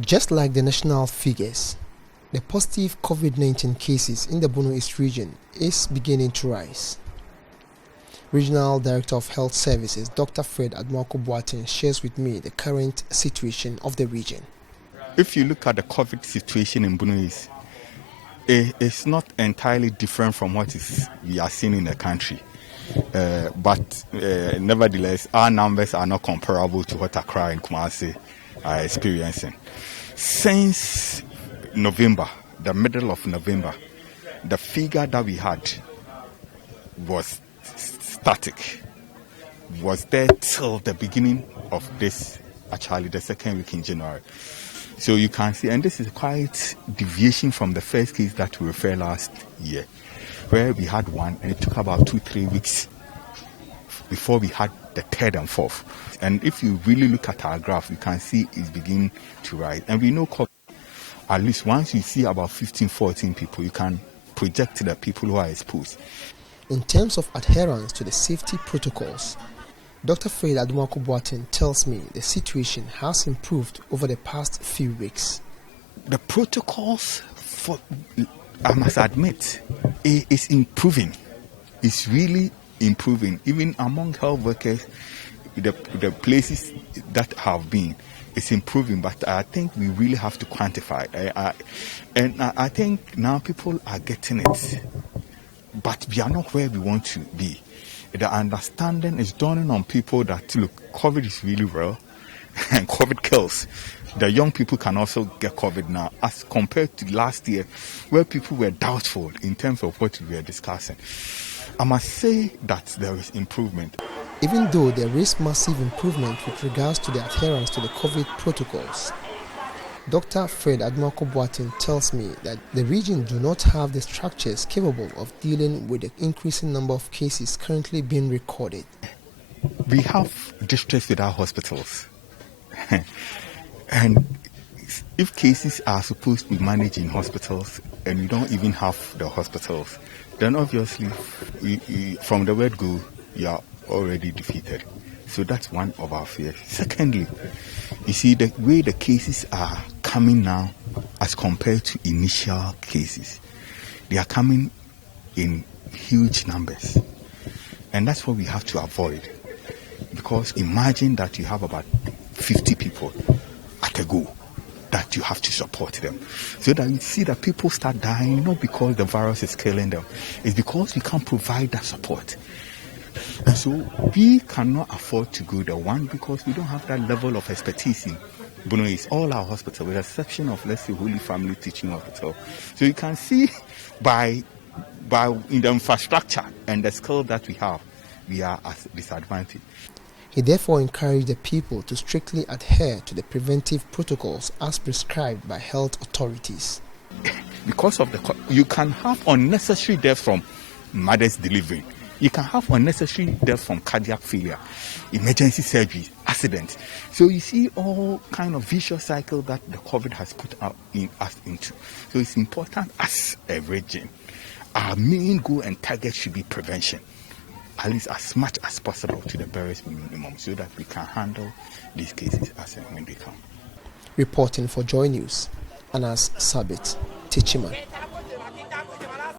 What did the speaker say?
Just like the national figures, the positive COVID-19 cases in the Bono East region is beginning to rise. Regional Director of Health Services, Dr. Fred Admoako-Boateng, shares with me the current situation of the region. If you look at the COVID situation in Bono East, it's not entirely different from what we are seeing in the country. But nevertheless, our numbers are not comparable to what Accra and Kumasi are experiencing. Since November, the middle of November, the figure that we had was static. Was there till the beginning of this, actually the second week in January. So you can see, and this is quite deviation from the first case that we referred last year, where we had one and it took about 2-3 weeks before we had the third and fourth. And if you really look at our graph, you can see it's beginning to rise. And we know at least once you see about 15-14 people, you can project the people who are exposed. In terms of adherence to the safety protocols, Dr. Fred Admoako-Boateng tells me the situation has improved over the past few weeks. The protocols, I must admit, is improving. It's really improving. Even among health workers, the places that have been, it's improving. But I think we really have to quantify. I think now people are getting it. But we are not where we want to be. The understanding is dawning on people that, look, COVID is really real and COVID kills. The young people can also get COVID now as compared to last year where people were doubtful in terms of what we were discussing. I must say that there is improvement. Even though there is massive improvement with regards to the adherence to the COVID protocols, Dr. Fred Admoako-Boateng tells me that the region do not have the structures capable of dealing with the increasing number of cases currently being recorded. We have districts without hospitals. And if cases are supposed to be managed in hospitals and we don't even have the hospitals, then obviously from the word go, you are already defeated. So that's one of our fears. Secondly, you see the way the cases are coming now as compared to initial cases. They are coming in huge numbers. And that's what we have to avoid. Because imagine that you have about 50 people at a go that you have to support them. So that you see that people start dying, not because the virus is killing them. It's because we can't provide that support. And so we cannot afford to go there, one, because we don't have that level of expertise in Bono East. All our hospitals, with the exception of, let's say, Holy Family Teaching Hospital. So you can see by in the infrastructure and the skill that we have, we are at disadvantage. He therefore encouraged the people to strictly adhere to the preventive protocols as prescribed by health authorities. Because of you can have unnecessary deaths from mothers delivering. You can have unnecessary deaths from cardiac failure, emergency surgery, accidents. So you see all kind of vicious cycle that the COVID has put us into. So it's important as a region. Our main goal and target should be prevention, at least as much as possible to the barest minimum, so that we can handle these cases as and when they come. Reporting for Joy News, Anas Sabit, Tichiman.